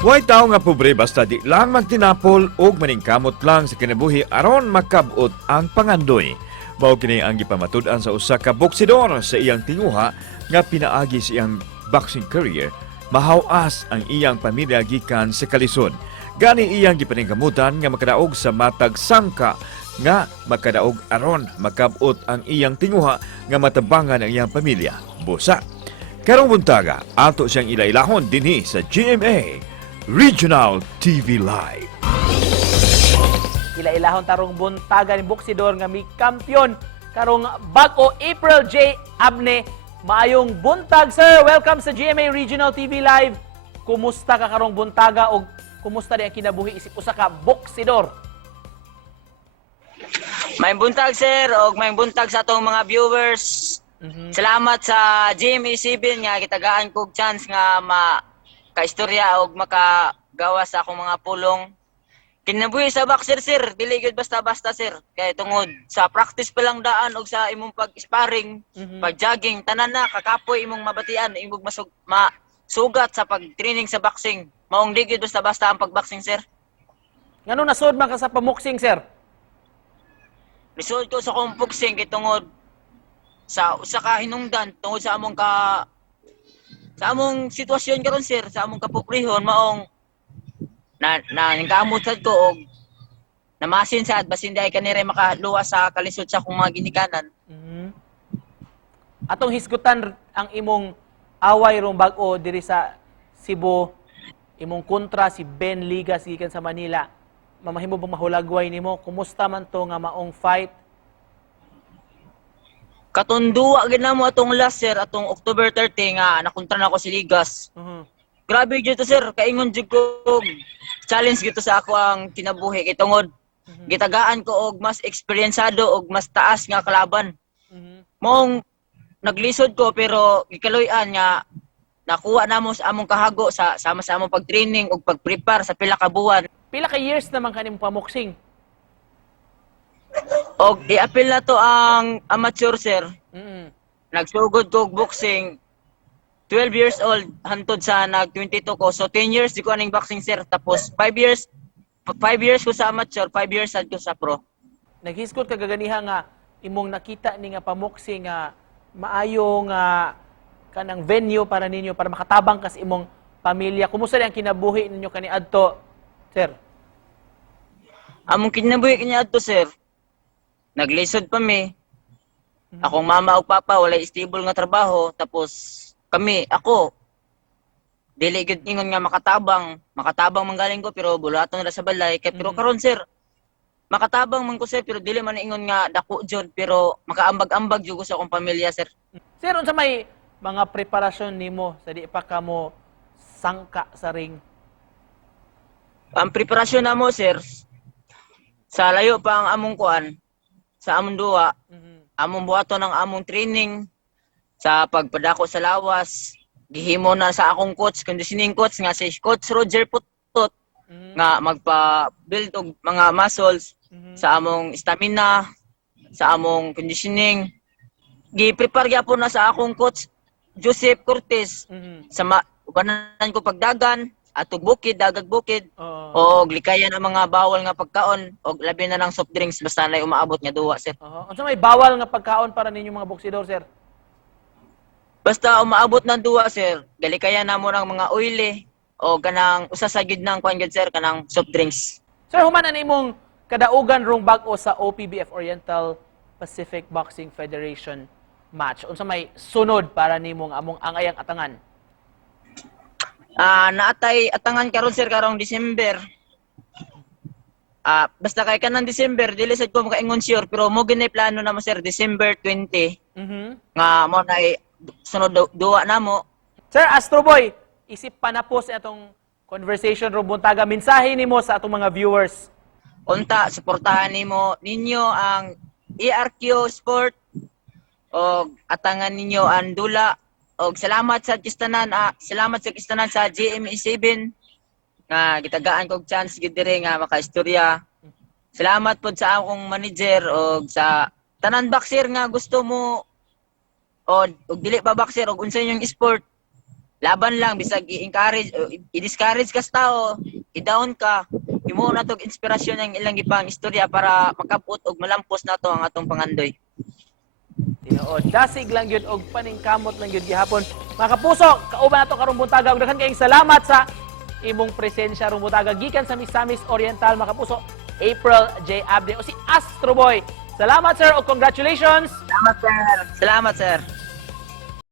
Way tao nga pobre basta di lang magtinapol og maningkamot lang sa kinabuhi aron makabot ang pangandoy. Mao kini ang gipamatud-an sa usa ka boksidor sa iyang tinguha nga pinaagi sa iyang boxing career, mahaw-as ang iyang pamilya gikan sa kalisod. Gani iyang gipaningkamutan nga makadaog sa matag sangka nga makadaog aron makabot ang iyang tinguha nga matabangan ang iyang pamilya. Busa. Karong buntaga, ato siyang ilailahon dinhi sa GMA Regional TV Live. Ila-ilahon tarong buntaga ni boksidor nga mi kampiyon karong bag-o April J. Abne. Maayong buntag, sir. Welcome sa GMA Regional TV Live. Kumusta ka karong buntaga o kumusta di ang kinabuhi isip usa ka boksidor? May buntag sir og may buntag sa atong mga viewers. Salamat sa GMA7 nga gitagaan kog chance nga makaistorya og makagawa sa akong mga pulong. Kinabuhi sa boxer sir, dili gyud basta-basta sir. Kay tungod sa practice pa lang daan og sa imong pag-sparring, pag-jogging, tanan na kakapoy imong mabatian, imong masugat sa pag-training sa boxing. Maong di gyud basta-basta ang pag-boxing sir. Ngano nasod man ka sa pamuksing, sir? Lisod ko sa kong boxing kay tungod sa usa ka hinungdan tungod sa among sitwasyon karon sir, sa among kapobrehon maong na ningkamot sad ko og namasin sad basin di ay kanire makaluwas sa kalisod sa akong mga ginikanan. Atong hisgutan ang imong away rong bag-o diri sa Cebu, imong kontra si Ben Ligas gikan sa Manila. Mamahimo bang mahulagway nimo? Kumusta man to nga maong fight? Katunduwa gid namo atong last sir, atong October 30 nga nakontra na ako si Ligas. Grabe gyud to sir, kaingon jud ko challenge gito sa ako ang kinabuhi kay tungod gitagaan ko og mas eksperyensado og mas taas nga kalaban. Mong naglisod ko pero gikaloy-an nga nakuha namo sa among kahago sa sama-sama pag-training ug pag-prepare sa pila ka buwan. Pila ka years naman kaning pamuksing? Og i-appeal na to ang amateur sir. Nagsugod ko og boxing 12 years old hantod sa nag-22 ko. So 10 years di ko aning boxing sir. Tapos 5 years ko sa amateur, 5 years sad ko sa pro. Naghisgot ka gaganiha nga imong nakita ni nga pamuksing nga maayo nga kanang venue para ninyo para makatabang ka sa imong pamilya. Kumusta ang kinabuhi ninyo kaniadto, sir? Among kinabuhi kaniadto sir. Naglisod pa mi. Akong mama ug papa walay stable nga trabaho tapos ako dili gyud ingon nga makatabang manggaling ko pero bulaton ra sa balay kay pero karon sir makatabang man ko sir pero dili man ingon nga dako jud pero makaambag-ambag jud ko sa akong pamilya sir. Sir, unsa may mga preparasyon nimo sa di pa ka mo sangka sa ring? Ang preparasyon namo sir sa layo pa ang among kuan sa among duwa, among buhaton ang among training sa pagpadako sa lawas, gihimo na sa akong coach, conditioning coach nga si Coach Roger Putot nga magpa-build og mga muscles sa among stamina, sa among conditioning. Gi-prepare gyapon na sa akong coach Joseph Cortez sa ubanan ko pagdagan atog bukid, dagag bukid. Og likayan ang mga bawal nga pagkaon og labi na ng soft drinks basta nay umaabot nga duwa sir. Unsa may bawal nga pagkaon para ninyo mga boksidor, sir? Basta umaabot ng duwa sir, galikayan namo ng mga oily o kanang usa sa gyud nang kuan gyud sir kanang soft drinks. Sir, human na imong kadaugan rong bag-o sa OPBF Oriental Pacific Boxing Federation match. Unsa may sunod para nimong among angayang atangan? Naatay atangan karon sir karong December. Basta kay kanang December dili sad ko makaingon sure pero mo ginay plano namo sir December 20. Nga mo nay sunod duwa namo. Sir Astro Boy, isip pa na po sa atong conversation ro buntaga mensahe nimo sa atong mga viewers. Unta suportahan ninyo ang ERQ Sport og atangan ninyo ang dula og salamat sa kistanan sa GMA7 nga gitagaan kog chance gid dire nga makaistorya. Salamat pod sa akong manager og sa tanan boxer nga gusto mo o dili pa boxer og unsa yung sport laban lang bisag i-encourage i-discourage ka sa tao, i-down ka. Himo na tog inspirasyon ang ilang gipang istorya para makaput og malampos nato ang atong pangandoy. Tinuod, dasig lang yun og paningkamot lang yun gihapon. Mga kapuso, kauban nato karong buntaga. Ug daghan kayong salamat sa imong presensya rong buntaga gikan sa Misamis Oriental, mga kapuso. April J. Abne o si Astro Boy. Salamat sir o congratulations. Salamat sir. Salamat sir.